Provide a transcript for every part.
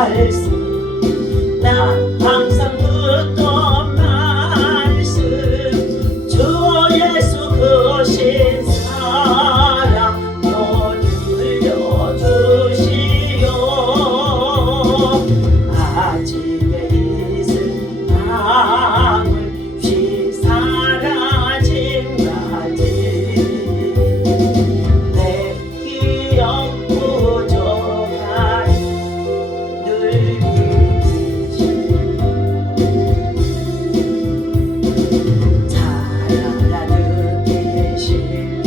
말씀 나 항상 듣던 말씀 주 예수 크신 사랑 너 들려주시오 아침에 있을 밤을 쉬 사라짐까지 내 기억 부족하니 늘 이기시 자라나 느끼실 때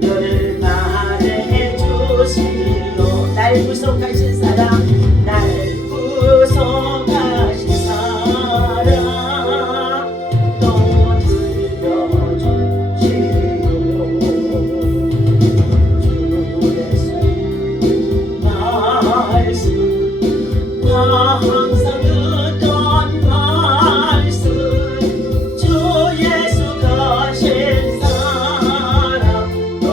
늘 말해주시오 날 구속하신 사랑 날 구속하신 사랑 또 들려주시오 주 예수 말씀 나 항상 듣던 말씀 주 예수 가신 사랑 또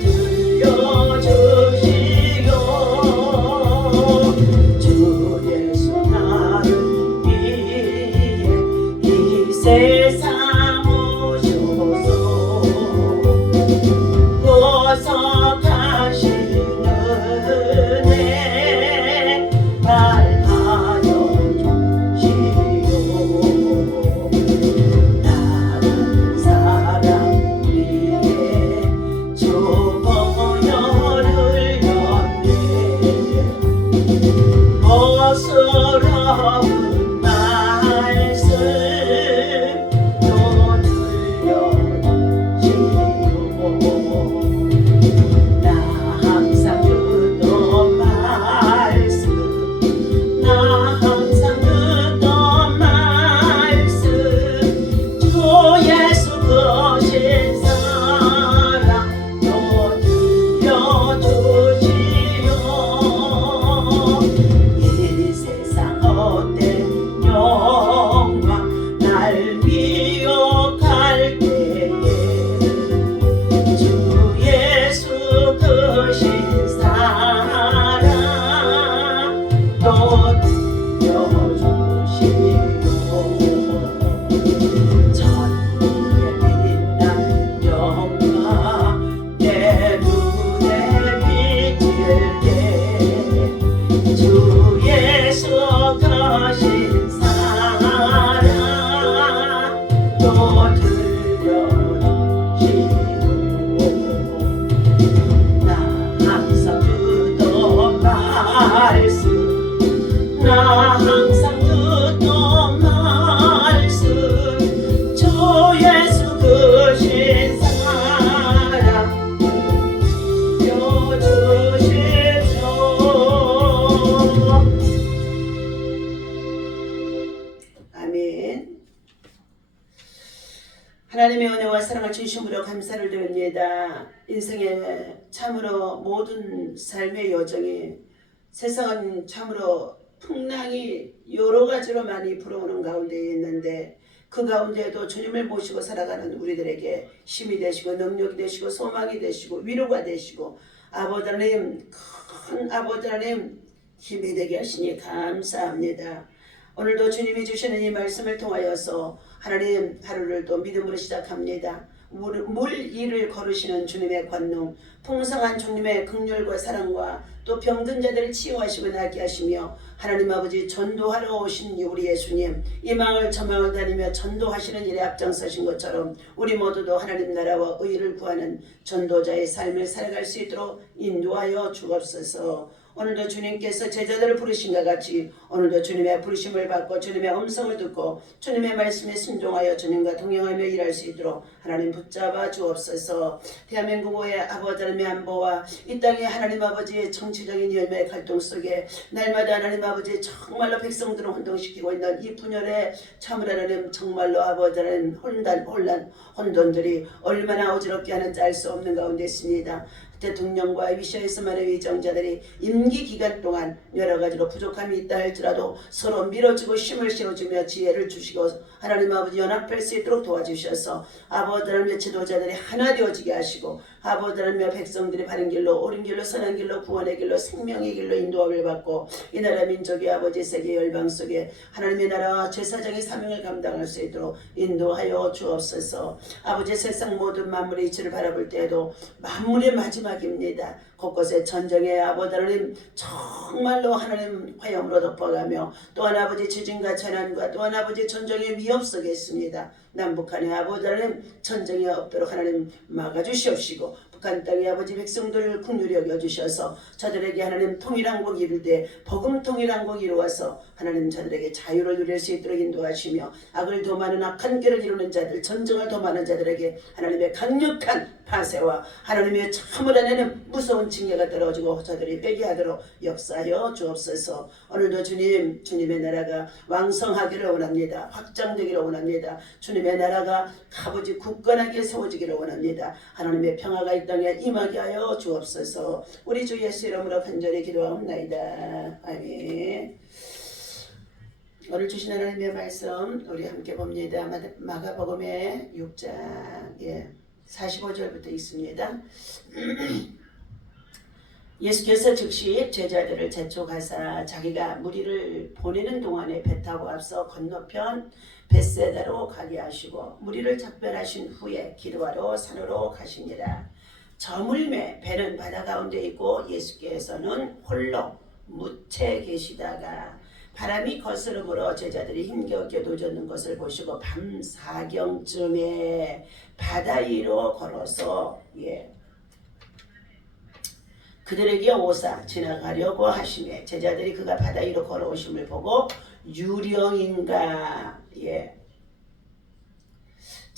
들려주시오 주 예수 나를 위해 이 세상 오셔서 보석하신 은혜 말하여 주시오 다른 사람 위에 주보혈을 였네 어스러운 말씀 또 들려주시오 나 항상 듣던 말씀 나 항상 듣던 말씀 주 예수 크신 사랑 또 들려주시오 이 세상 헛된 영광 날 미혹할 때에 주 예수 크신 사랑 또 들려주시오 천국에 빛난 영광 내 눈에 비칠 때주 예수 크신 사랑 또 들려주시오 나 항상 듣던 말씀 나 항상 듣던 말씀 주 예수 크신 사랑 들려주시오 아멘. 하나님의 은혜와 사랑을 주심으로 감사를 드립니다. 인생의 참으로 모든 삶의 여정이 세상은 참으로 풍랑이 여러 가지로 많이 불어오는 가운데 있는데 그 가운데에도 주님을 모시고 살아가는 우리들에게 힘이 되시고 능력이 되시고 소망이 되시고 위로가 되시고 아버지 하나님 큰 아버지 하나님 힘이 되게 하시니 감사합니다. 오늘도 주님이 주시는 이 말씀을 통하여서 하나님 하루를 또 믿음으로 시작합니다. 물 위를 걸으시는 주님의 권능, 풍성한 주님의 긍휼과 사랑과 또 병든 자들을 치유하시고 낫게 하시며 하나님 아버지 전도하러 오신 우리 예수님 이 망을 저 망을 다니며 전도하시는 일에 앞장서신 것처럼 우리 모두도 하나님 나라와 의를 구하는 전도자의 삶을 살아갈 수 있도록 인도하여 주옵소서. 오늘도 주님께서 제자들을 부르신 것 같이 오늘도 주님의 부르심을 받고 주님의 음성을 듣고 주님의 말씀에 순종하여 주님과 동행하며 일할 수 있도록 하나님 붙잡아 주옵소서. 대한민국의 아버지 하나님의 안보와 이 땅의 하나님 아버지의 정치적인 열매의 갈등 속에 날마다 하나님 아버지 정말로 백성들을 혼동시키고 있는 이 분열의 참으로 하나님 정말로 아버지 하나님 혼란 혼돈들이 얼마나 어지럽게 하는지 알 수 없는 가운데 있습니다. 대통령과 위시에서만의 위정자들이 임기 기간 동안 여러 가지로 부족함이 있다 할지라도 서로 밀어주고 힘을 실어주며 지혜를 주시고 하나님 아버지 연합할 수 있도록 도와주셔서 아버지 하나님의 지도자들이 하나 되어지게 하시고 아버지 하나님 백성들이 바른 길로 옳은 길로 선한 길로 구원의 길로 생명의 길로 인도함을 받고 이 나라 민족이 아버지 세계 열방 속에 하나님의 나라와 제사장의 사명을 감당할 수 있도록 인도하여 주옵소서. 아버지 세상 모든 만물의 이치를 바라볼 때에도 만물의 마지막입니다. 곳곳에 전쟁의 아버지 하나님 정말로 하나님 화염으로 덮어가며 또한 아버지 지진과 재난과 또한 아버지 전쟁의 위협 속에 있습니다. 남북한의 아버지 하나님 전쟁이 없도록 하나님 막아주시옵시고 북한 땅의 아버지 백성들을 긍휼히 여겨주셔서 저들에게 하나님 통일한국 이루되 복음 통일한국 이루어서 하나님 저들에게 자유를 누릴 수 있도록 인도하시며 악을 도마는 악한 길을 이루는 자들 전쟁을 도마는 자들에게 하나님의 강력한 파쇄와 하나님의 참을 안에는 무서운 징계가 떨어지고 저들이 회개하도록 역사하여 주옵소서. 오늘도 주님 주님의 나라가 왕성하기를 원합니다. 확장되기를 원합니다. 주님의 나라가 아버지 굳건하게 세워지기를 원합니다. 하나님의 평화가 이 땅에 임하게 하여 주옵소서. 우리 주 예수 이름으로 간절히 기도하옵나이다. 아멘. 오늘 주신 하나님의 말씀 우리 함께 봅니다. 마가복음의 6장 45절부터 있습니다. 예수께서 즉시 제자들을 재촉하사 자기가 무리를 보내는 동안에 배 타고 앞서 건너편 벳세다로 가게 하시고 무리를 작별하신 후에 기도하러 산으로 가시니라. 저물매 배는 바다 가운데 있고 예수께서는 홀로 묻혀 계시다가 바람이 거스름으로 제자들이 힘겹게 노젓는 것을 보시고 밤 4경쯤에 바다 위로 걸어서 그들에게 오사 지나가려고 하시매 제자들이 그가 바다 위로 걸어오심을 보고 유령인가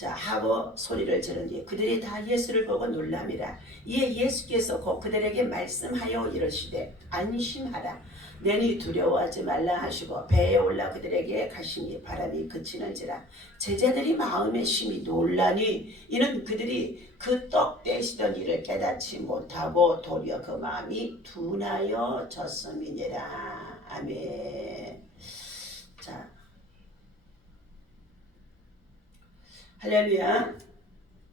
하고 소리를 지르니 그들이 다 예수를 보고 놀람이라. 이에 예수께서 곧 그들에게 말씀하여 이르시되 안심하라 내니 두려워하지 말라 하시고 배에 올라 그들에게 가시니 바람이 그치는지라. 제자들이 마음에 심히 놀라니 이는 그들이 그 떡 떼시던 일을 깨닫지 못하고 도리어 그 마음이 둔하여 졌음이니라. 아멘. 자, 할렐루야.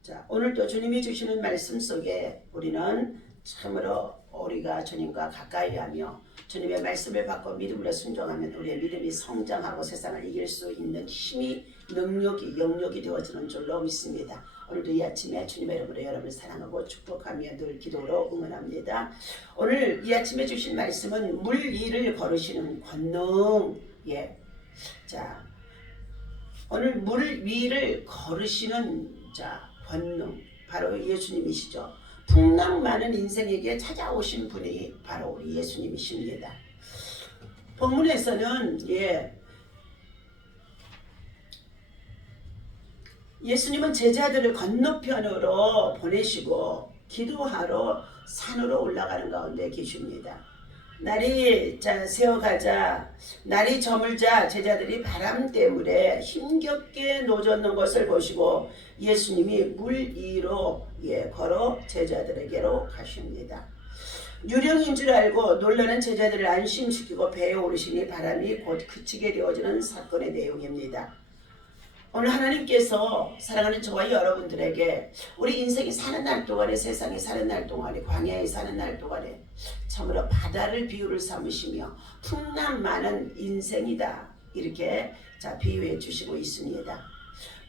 자, 오늘도 주님이 주시는 말씀 속에 우리는 참으로 우리가 주님과 가까이 하며 주님의 말씀을 받고 믿음으로 순종하면 우리의 믿음이 성장하고 세상을 이길 수 있는 힘이 영역이 되어지는 줄로 믿습니다. 오늘도 이 아침에 주님의 이름으로 여러분을 사랑하고 축복하며 늘 기도로 응원합니다. 오늘 이 아침에 주신 말씀은 물 위를 걸으시는 권능. 자, 오늘 물 위를 걸으시는 권능 바로 예수님이시죠. 풍랑 많은 인생에게 찾아오신 분이 바로 우리 예수님이십니다. 본문에서는 예수님은 제자들을 건너편으로 보내시고 기도하러 산으로 올라가는 가운데 계십니다. 날이 새어가자 날이 저물자 제자들이 바람 때문에 힘겹게 노젓는 것을 보시고 예수님이 물 위로 걸어 제자들에게로 가십니다. 유령인 줄 알고 놀라는 제자들을 안심시키고 배에 오르시니 바람이 곧 그치게 되어지는 사건의 내용입니다. 오늘 하나님께서 사랑하는 저와 여러분들에게 우리 인생이 사는 날 동안에 세상에 사는 날 동안에 광야에 사는 날 동안에 참으로 바다를 비유를 삼으시며 풍랑 많은 인생이다 이렇게 비유해 주시고 있습니다.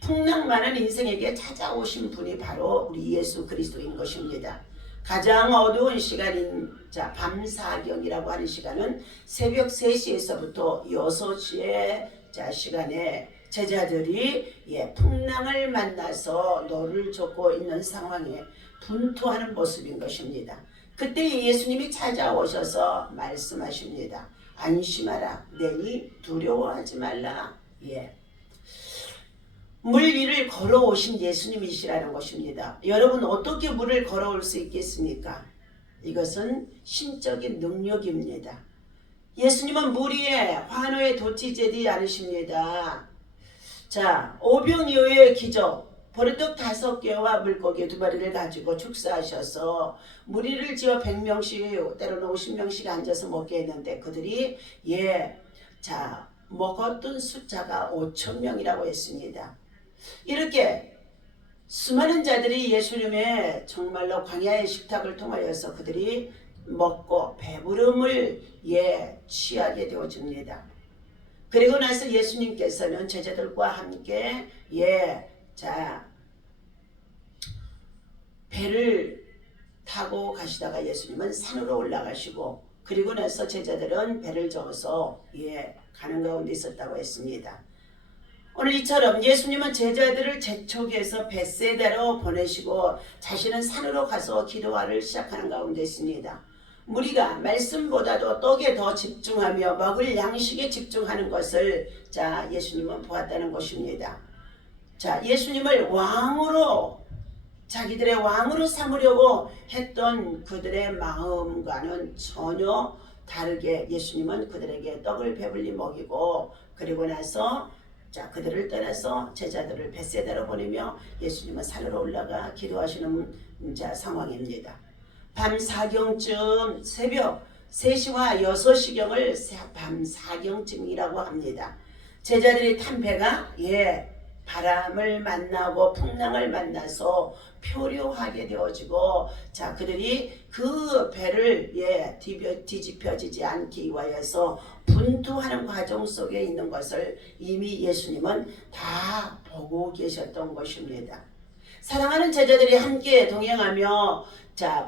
풍랑 많은 인생에게 찾아오신 분이 바로 우리 예수 그리스도인 것입니다. 가장 어두운 시간인 밤 4경이라고 하는 시간은 새벽 3시에서부터 6시의 시간에 제자들이 풍랑을 만나서 노를 젓고 있는 상황에 분투하는 모습인 것입니다. 그때 예수님이 찾아오셔서 말씀하십니다. 안심하라 내니 두려워하지 말라. 물 위를 걸어오신 예수님이시라는 것입니다. 여러분 어떻게 물을 걸어올 수 있겠습니까? 이것은 신적인 능력입니다. 예수님은 물 위에 환호에 돛지제지 않으십니다. 오병이어의 기적 보리떡 5개와 물고기 2마리를 가지고 축사하셔서 무리를 지어 100명씩 때로는 50명씩 앉아서 먹게 했는데 그들이 먹었던 숫자가 5,000명이라고 했습니다. 이렇게 수많은 자들이 예수님의 정말로 광야의 식탁을 통하여서 그들이 먹고 배부름을 취하게 되어집니다. 그리고 나서 예수님께서는 제자들과 함께 배를 타고 가시다가 예수님은 산으로 올라가시고 그리고 나서 제자들은 배를 저어서 가는 가운데 있었다고 했습니다. 오늘 이처럼 예수님은 제자들을 재촉해서 벳세다로 보내시고 자신은 산으로 가서 기도하를 시작하는 가운데 있습니다. 우리가 말씀보다도 떡에 더 집중하며 먹을 양식에 집중하는 것을 예수님은 보았다는 것입니다. 예수님을 왕으로 자기들의 왕으로 삼으려고 했던 그들의 마음과는 전혀 다르게 예수님은 그들에게 떡을 배불리 먹이고 그리고 나서 그들을 떠나서 제자들을 벳세다로 보내며 예수님은 산으로 올라가 기도하시는 상황입니다. 밤 4경쯤 새벽 3시와 6시경을 밤 4경쯤이라고 합니다. 제자들이 탄 배가 바람을 만나고 풍랑을 만나서 표류하게 되어지고 그들이 그 배를 뒤집혀지지 않기 위하여서 분투하는 과정 속에 있는 것을 이미 예수님은 다 보고 계셨던 것입니다. 사랑하는 제자들이 함께 동행하며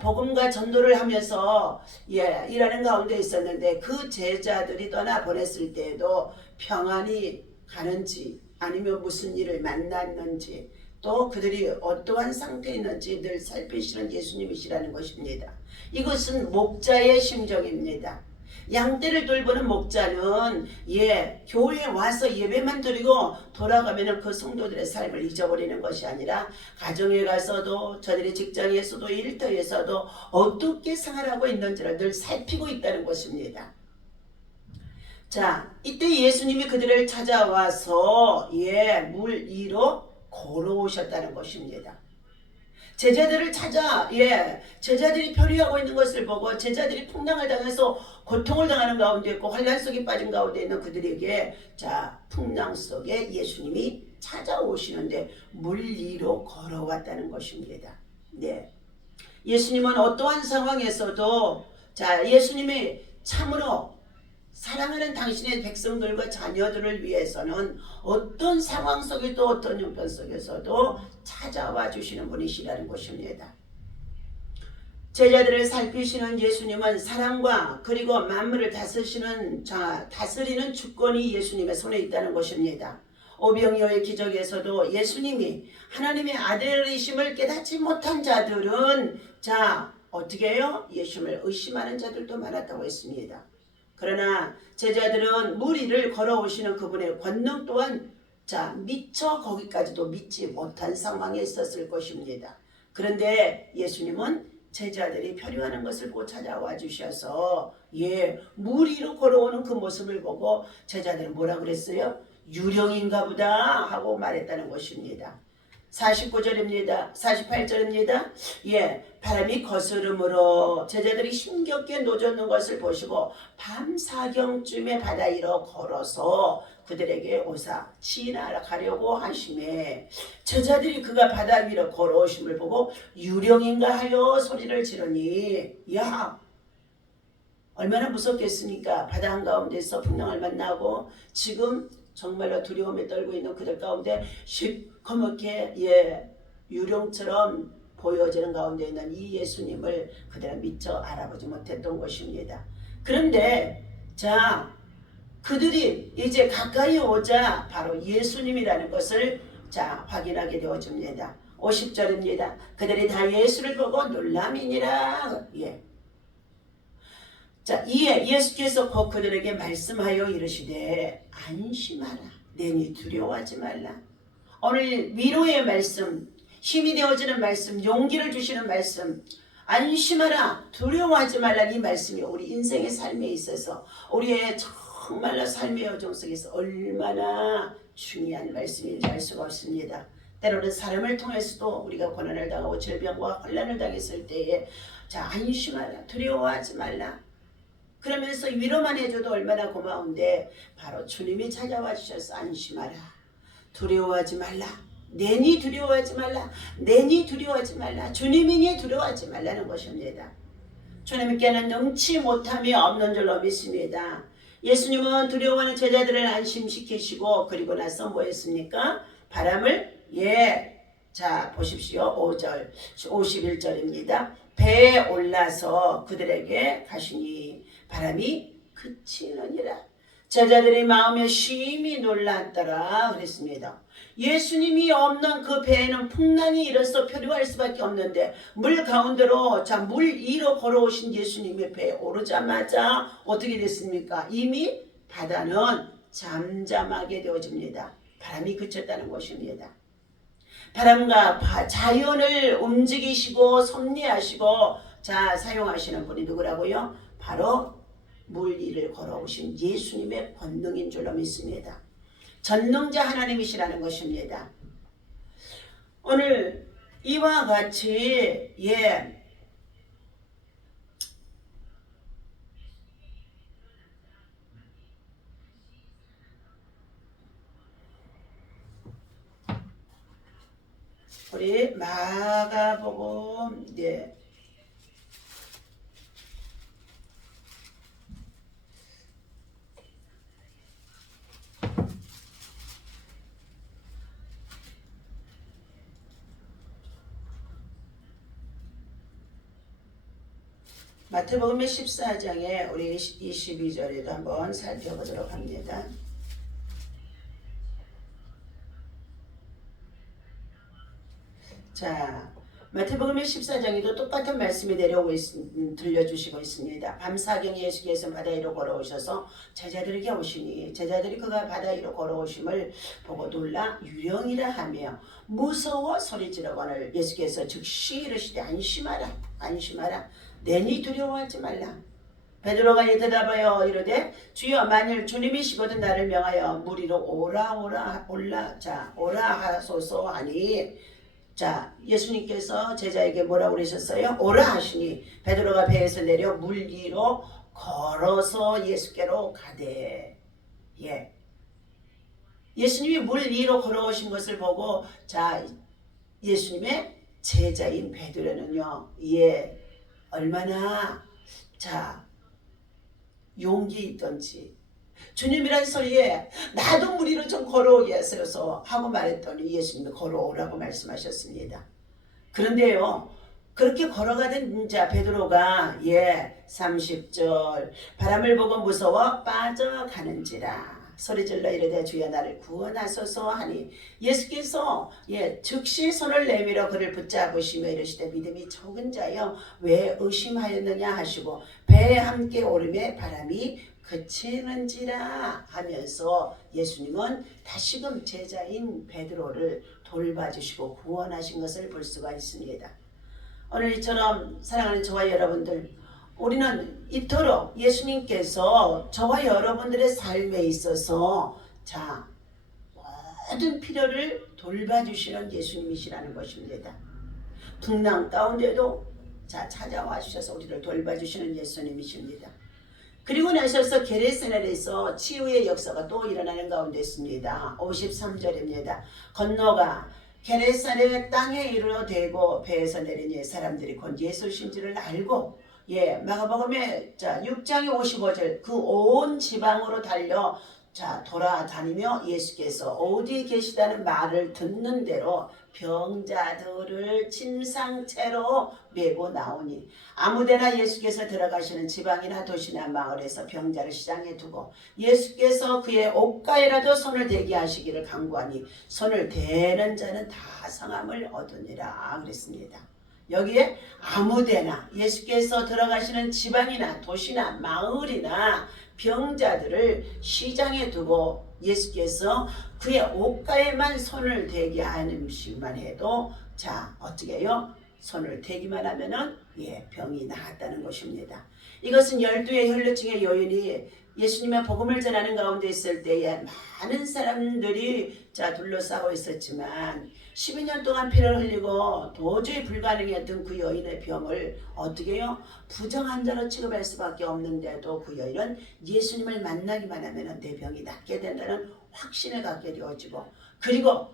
복음과 전도를 하면서 일하는 가운데 있었는데 그 제자들이 떠나보냈을 때에도 평안히 가는지 아니면 무슨 일을 만났는지 또 그들이 어떠한 상태에 있는지 늘 살피시는 예수님이시라는 것입니다. 이것은 목자의 심정입니다. 양떼를 돌보는 목자는 교회에 와서 예배만 드리고 돌아가면 그 성도들의 삶을 잊어버리는 것이 아니라 가정에 가서도 저들의 직장에서도 일터에서도 어떻게 생활하고 있는지를 늘 살피고 있다는 것입니다. 이때 예수님이 그들을 찾아와서 물 위로 걸어오셨다는 것입니다. 제자들을 찾아 제자들이 표류하고 있는 것을 보고 제자들이 풍랑을 당해서 고통을 당하는 가운데 있고 환난 속에 빠진 가운데 있는 그들에게 풍랑 속에 예수님이 찾아오시는데 물 위로 걸어왔다는 것입니다. 예수님은 어떠한 상황에서도 예수님이 참으로 사랑하는 당신의 백성들과 자녀들을 위해서는 어떤 상황 속에도 어떤 형편 속에서도 찾아와 주시는 분이시라는 것입니다. 제자들을 살피시는 예수님은 사랑과 그리고 만물을 다스리는 주권이 예수님의 손에 있다는 것입니다. 오병이어의 기적에서도 예수님이 하나님의 아들이심을 깨닫지 못한 자들은 어떻게 해요? 예수님을 의심하는 자들도 많았다고 했습니다. 그러나 제자들은 물 위를 걸어오시는 그분의 권능 또한 미처 거기까지도 믿지 못한 상황에 있었을 것입니다. 그런데 예수님은 제자들이 표류하는 것을 보고 찾아와 주셔서 물 위로 걸어오는 그 모습을 보고 제자들은 뭐라 그랬어요? 유령인가 보다 하고 말했다는 것입니다. 49절입니다. 48절입니다. 바람이 거스름으로 제자들이 힘겹게 노젓는 것을 보시고 밤 4경쯤에 바다 위로 걸어서 그들에게 오사 지나가려고 하심에 제자들이 그가 바다 위로 걸어오심을 보고 유령인가 하여 소리를 지르니 얼마나 무섭겠습니까? 바다 한가운데서 풍랑을 만나고 지금 정말로 두려움에 떨고 있는 그들 가운데 시커멓게 유령처럼 보여지는 가운데 있는 이 예수님을 그들은 미처 알아보지 못했던 것입니다. 그런데 그들이 이제 가까이 오자 바로 예수님이라는 것을 확인하게 되어집니다. 50절입니다. 그들이 다 예수를 보고 놀라미니라. 이에 예수께서 곧 그들에게 말씀하여 이르시되 안심하라. 내니 두려워하지 말라. 오늘 위로의 말씀, 힘이 되어지는 말씀, 용기를 주시는 말씀, 안심하라, 두려워하지 말라. 이 말씀이 우리 인생의 삶에 있어서 우리의 정말로 삶의 여정 속에서 얼마나 중요한 말씀인지 알 수가 없습니다. 때로는 사람을 통해서도 우리가 고난을 당하고 질병과 혼란을 당했을 때에 안심하라, 두려워하지 말라. 그러면서 위로만 해줘도 얼마나 고마운데 바로 주님이 찾아와 주셔서 안심하라, 두려워하지 말라, 내니 두려워하지 말라. 내니 두려워하지 말라. 주님이니 두려워하지 말라는 것입니다. 주님께는 능치 못함이 없는 줄로 믿습니다. 예수님은 두려워하는 제자들을 안심시키시고 그리고 나서 뭐 했습니까? 바람을 자 보십시오. 5절 51절입니다. 배에 올라서 그들에게 가시니 바람이 그치느니라. 제자들의 마음에 심히 놀랐더라 그랬습니다. 예수님이 없는 그 배에는 풍랑이 일어서 표류할 수밖에 없는데 물 가운데로 물 위로 걸어오신 예수님의 배에 오르자마자 어떻게 됐습니까? 이미 바다는 잠잠하게 되어집니다. 바람이 그쳤다는 것입니다. 바람과 자연을 움직이시고 섭리하시고 사용하시는 분이 누구라고요? 바로 물 위를 걸어오신 예수님의 권능인 줄로 믿습니다. 전능자 하나님이시라는 것입니다. 오늘 이와 같이 우리 마가복음 마태복음의 14장에 우리 22절에도 한번 살펴보도록 합니다. 자, 마태복음의 14장에도 똑같은 말씀이 내려오고 들려주시고 있습니다. 밤사경에 예수께서 바다 위로 걸어오셔서 제자들에게 오시니 제자들이 그가 바다 위로 걸어오심을 보고 놀라 유령이라 하며 무서워 소리지르거늘 예수께서 즉시 이르시되 안심하라 안심하라 내니 두려워하지 말라. 베드로가 대답하여 이르되 주여 만일 주님이시거든 나를 명하여 물 위로 오라 하소서 하니 예수님께서 제자에게 뭐라고 그러셨어요? 오라 하시니 베드로가 배에서 내려 물 위로 걸어서 예수께로 가되 예수님이 물 위로 걸어오신 것을 보고 예수님의 제자인 베드로는요 얼마나 용기 있던지 주님이란 소리에 나도 물 위로 좀 걸어오겠어서 하고 말했더니 예수님이 걸어오라고 말씀하셨습니다. 그런데요 그렇게 걸어가던 베드로가 30절 바람을 보고 무서워 빠져가는지라 소리질러 이르되 주여 나를 구원하소서 하니 예수께서 즉시 손을 내밀어 그를 붙잡으시며 이르시되 믿음이 적은 자여 왜 의심하였느냐 하시고 배에 함께 오르매 바람이 그치는지라 하면서 예수님은 다시금 제자인 베드로를 돌봐주시고 구원하신 것을 볼 수가 있습니다. 오늘 이처럼 사랑하는 저와 여러분들 우리는 이토록 예수님께서 저와 여러분들의 삶에 있어서 모든 필요를 돌봐주시는 예수님이시라는 것입니다. 풍랑 가운데도 찾아와 주셔서 우리를 돌봐주시는 예수님이십니다. 그리고 나셔서 게네사렛에서 치유의 역사가 또 일어나는 가운데 있습니다. 53절입니다. 건너가 게네사렛 땅에 이르러대고 배에서 내리니 사람들이 곧 예수신 줄을 알고 마가복음의 6장의 55절 그 온 지방으로 달려 돌아다니며 예수께서 어디에 계시다는 말을 듣는 대로 병자들을 침상채로 메고 나오니 아무데나 예수께서 들어가시는 지방이나 도시나 마을에서 병자를 시장에 두고 예수께서 그의 옷가에라도 손을 대게 하시기를 간구하니 손을 대는 자는 다 성함을 얻으니라 그랬습니다. 여기에 아무데나 예수께서 들어가시는 지방이나 도시나 마을이나 병자들을 시장에 두고 예수께서 그의 옷가에만 손을 대게 하는 식만 해도 어떻게 해요? 손을 대기만 하면은 병이 나았다는 것입니다. 이것은 12의 혈루증의 요인이 예수님의 복음을 전하는 가운데 있을 때에 많은 사람들이 둘러싸고 있었지만 12년 동안 피를 흘리고 도저히 불가능했던 그 여인의 병을 어떻게 해요? 부정한 자로 취급할 수밖에 없는데도 그 여인은 예수님을 만나기만 하면 내 병이 낫게 된다는 확신을 갖게 되어지고 그리고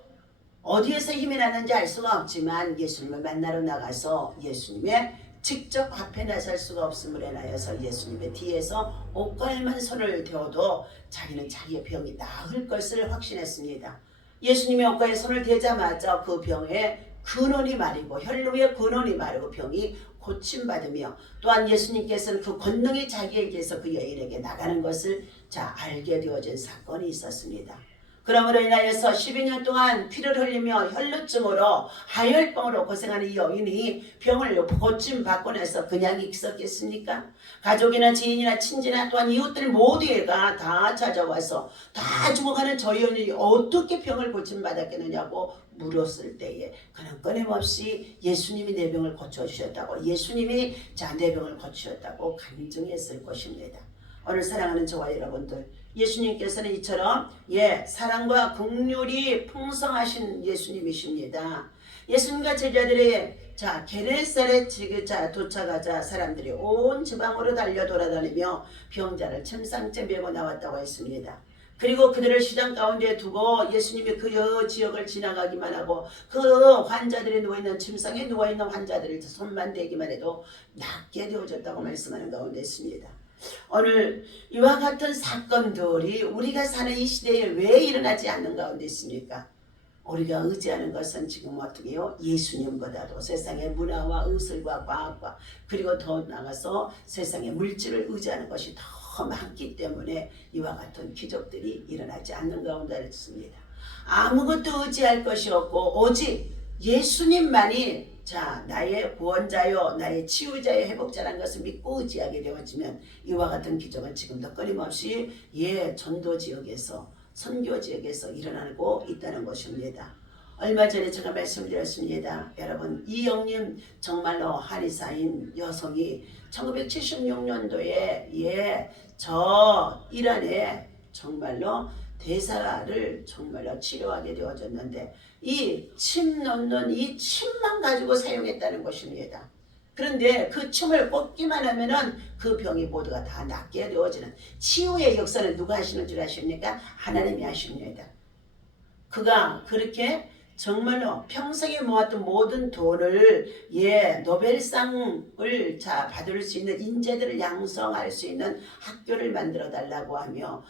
어디에서 힘이 나는지 알 수가 없지만 예수님을 만나러 나가서 예수님의 직접 앞에 나설 수가 없음을 인하여서 예수님의 뒤에서 옷걸이만 손을 대어도 자기는 자기의 병이 나을 것을 확신했습니다. 예수님의 옷걸이에 손을 대자마자 그 병의 근원이 마르고 혈루의 근원이 마르고 병이 고침받으며 또한 예수님께서는 그 권능이 자기에게서 그 여인에게 나가는 것을 알게 되어진 사건이 있었습니다. 그러므로 인하여서 12년 동안 피를 흘리며 혈루증으로 하혈병으로 고생하는 이 여인이 병을 고침받고 나서 그냥 있었겠습니까? 가족이나 지인이나 친지나 또한 이웃들 모두가 다 찾아와서 다 죽어가는 저 여인이 어떻게 병을 고침받았겠느냐고 물었을 때에 그는 끊임없이 예수님이 내 병을 고쳐주셨다고, 예수님이 내 병을 고치셨다고 간증했을 것입니다. 오늘 사랑하는 저와 여러분들, 예수님께서는 이처럼 사랑과 긍휼이 풍성하신 예수님이십니다. 예수님과 제자들이 게네사렛 도착하자 사람들이 온 지방으로 달려 돌아다니며 병자를 침상째 메고 나왔다고 했습니다. 그리고 그들을 시장 가운데 두고 예수님이 그 지역을 지나가기만 하고 그 환자들이 누워있는 침상에 누워있는 환자들을 손만 대기만 해도 낫게 되어졌다고 말씀하는 가운데 있습니다. 오늘 이와 같은 사건들이 우리가 사는 이 시대에 왜 일어나지 않는 가운데 있습니까? 우리가 의지하는 것은 지금 어떻게 해요? 예수님보다도 세상의 문화와 의술과 과학과 그리고 더 나아가서 세상의 물질을 의지하는 것이 더 많기 때문에 이와 같은 기적들이 일어나지 않는 가운데 있습니다. 아무것도 의지할 것이 없고 오직 예수님만이 나의 구원자요 나의 치유자요 회복자라는 것을 믿고 의지하게 되어지면 이와 같은 기적은 지금도 끊임없이 전도지역에서 선교지역에서 일어나고 있다는 것입니다. 얼마 전에 제가 말씀드렸습니다. 여러분, 이영님 정말로 한의사인 여성이 1976년도에 저 이란에 정말로 대사를 정말로 치료하게 되어졌는데 이 침 넣는 이 침만 가지고 사용했다는 것입니다. 그런데 그 침을 꽂기만 하면은 그 병이 모두가 다 낫게 되어지는 치유의 역사는 누가 하시는 줄 아십니까? 하나님이 하십니다. 그가 그렇게 정말로 평생에 모았던 모든 돈을 노벨상을 받을 수 있는 인재들을 양성할 수 있는 학교를 만들어 달라고 하며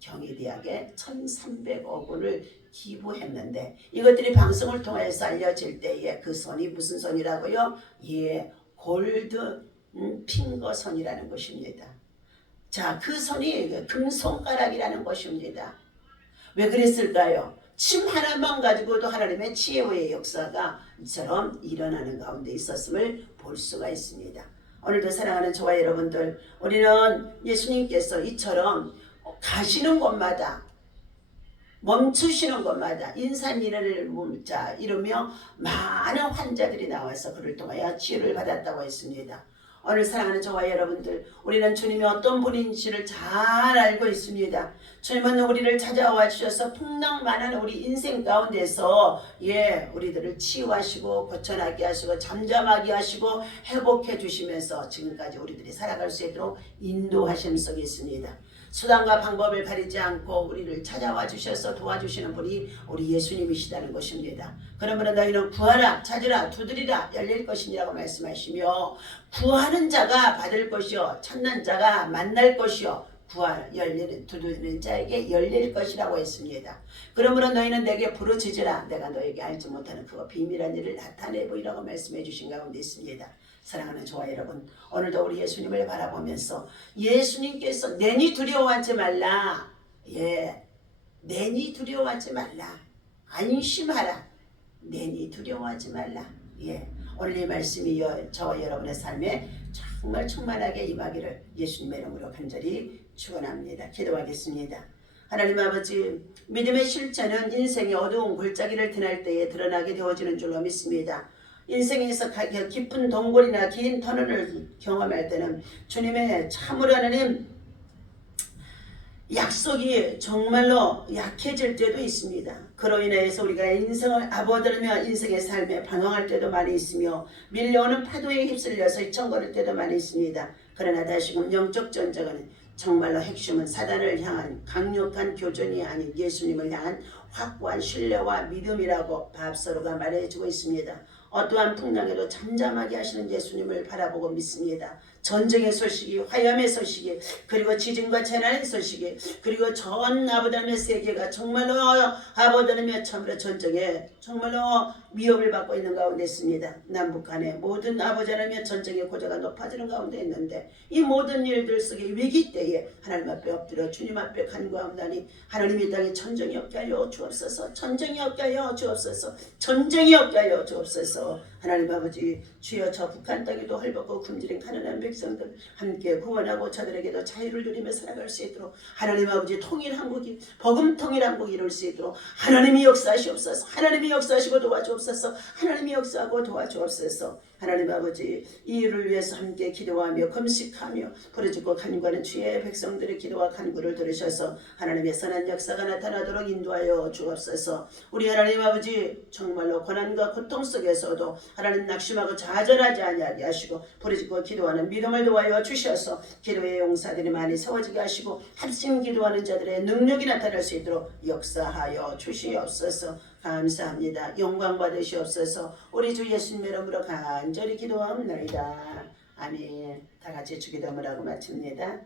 경희대학에 1,300억 원을 기부했는데 이것들이 방송을 통해서 알려질 때에 그 손이 무슨 손이라고요? 골드 핑거 손이라는 것입니다. 그 손이 금손가락이라는 것입니다. 왜 그랬을까요? 침 하나만 가지고도 하나님의 치유의 역사가 이처럼 일어나는 가운데 있었음을 볼 수가 있습니다. 오늘도 사랑하는 저와 여러분들, 우리는 예수님께서 이처럼 가시는 곳마다 멈추시는 곳마다 인산이를 이루며 많은 환자들이 나와서 그를 통하여 치유를 받았다고 했습니다. 오늘 사랑하는 저와 여러분들, 우리는 주님이 어떤 분인지를 잘 알고 있습니다. 주님은 우리를 찾아와 주셔서 풍랑만한 우리 인생 가운데서 우리들을 치유하시고 고쳐나게 하시고 잠잠하게 하시고 회복해 주시면서 지금까지 우리들이 살아갈 수 있도록 인도하심 속에 있습니다. 수단과 방법을 가리지 않고 우리를 찾아와 주셔서 도와주시는 분이 우리 예수님이시다는 것입니다. 그러므로 너희는 구하라, 찾으라, 두드리라, 열릴 것이니라고 말씀하시며 구하는 자가 받을 것이요 찾는 자가 만날 것이요 두드리는 자에게 열릴 것이라고 했습니다. 그러므로 너희는 내게 부르짖으라, 내가 너에게 알지 못하는 그거 비밀한 일을 나타내 보이라고 말씀해 주신 가운데 있습니다. 사랑하는 저와 여러분, 오늘도 우리 예수님을 바라보면서 예수님께서 내니 두려워하지 말라, 내니 두려워하지 말라, 안심하라, 내니 두려워하지 말라. 오늘 이 말씀이 저와 여러분의 삶에 정말 충만하게 임하기를 예수님의 이름으로 간절히 축원합니다. 기도하겠습니다. 하나님 아버지, 믿음의 실체는 인생의 어두운 골짜기를 지날 때에 드러나게 되어지는 줄로 믿습니다. 인생에서 깊은 동굴이나 긴 터널을 경험할 때는 주님의 참으로 하나님 약속이 정말로 약해질 때도 있습니다. 그로 인해서 우리가 인생을 아버지며 인생의 삶에 방황할 때도 많이 있으며 밀려오는 파도에 휩쓸려서 잊혀버릴 때도 많이 있습니다. 그러나 다시금 영적 전쟁은 정말로 핵심은 사단을 향한 강력한 교전이 아닌 예수님을 향한 확고한 신뢰와 믿음이라고 밥서로가 말해주고 있습니다. 어떠한 풍랑에도 잠잠하게 하시는 예수님을 바라보고 믿습니다. 전쟁의 소식이, 화염의 소식이, 그리고 지진과 재난의 소식이, 그리고 전 아버지의 세계가 정말로 아버지의 참으로 전쟁에 정말로 위협을 받고 있는 가운데 있습니다. 남북 간의 모든 아버지의 전쟁의 고조가 높아지는 가운데 있는데 이 모든 일들 속에 위기 때에 하나님 앞에 엎드려 주님 앞에 간구하오나니 하나님 이 땅에 전쟁이 없게 하여 주옵소서. 전쟁이 없게 하여 주옵소서. 전쟁이 없게 하여 주옵소서. 하나님 아버지 주여 저 북한 땅에도 헐벗고 굶주린 가난한 백성들 함께 구원하고 저들에게도 자유를 누리며 살아갈 수 있도록 하나님 아버지 통일 한국이 복음 통일 한국이 이룰 수 있도록 하나님이 역사하시옵소서. 하나님이 역사하시고 도와주옵소서. 하나님이 역사하고 도와주옵소서. 하나님 아버지 이 일을 위해서 함께 기도하며 금식하며 부르짖고 간구하는 주의 백성들의 기도와 간구를 들으셔서 하나님의 선한 역사가 나타나도록 인도하여 주옵소서. 우리 하나님 아버지 정말로 고난과 고통 속에서도 하나님 낙심하고 좌절하지 아니하게 하시고 부르짖고 기도하는 믿음을 도와여 주셔서 기도의 용사들이 많이 세워지게 하시고 합심 기도하는 자들의 능력이 나타날 수 있도록 역사하여 주시옵소서. 감사합니다. 영광 받으시옵소서. 우리 주 예수님 이름으로 간절히 기도하옵나이다. 아멘. 다 같이 주기도문하고 마칩니다.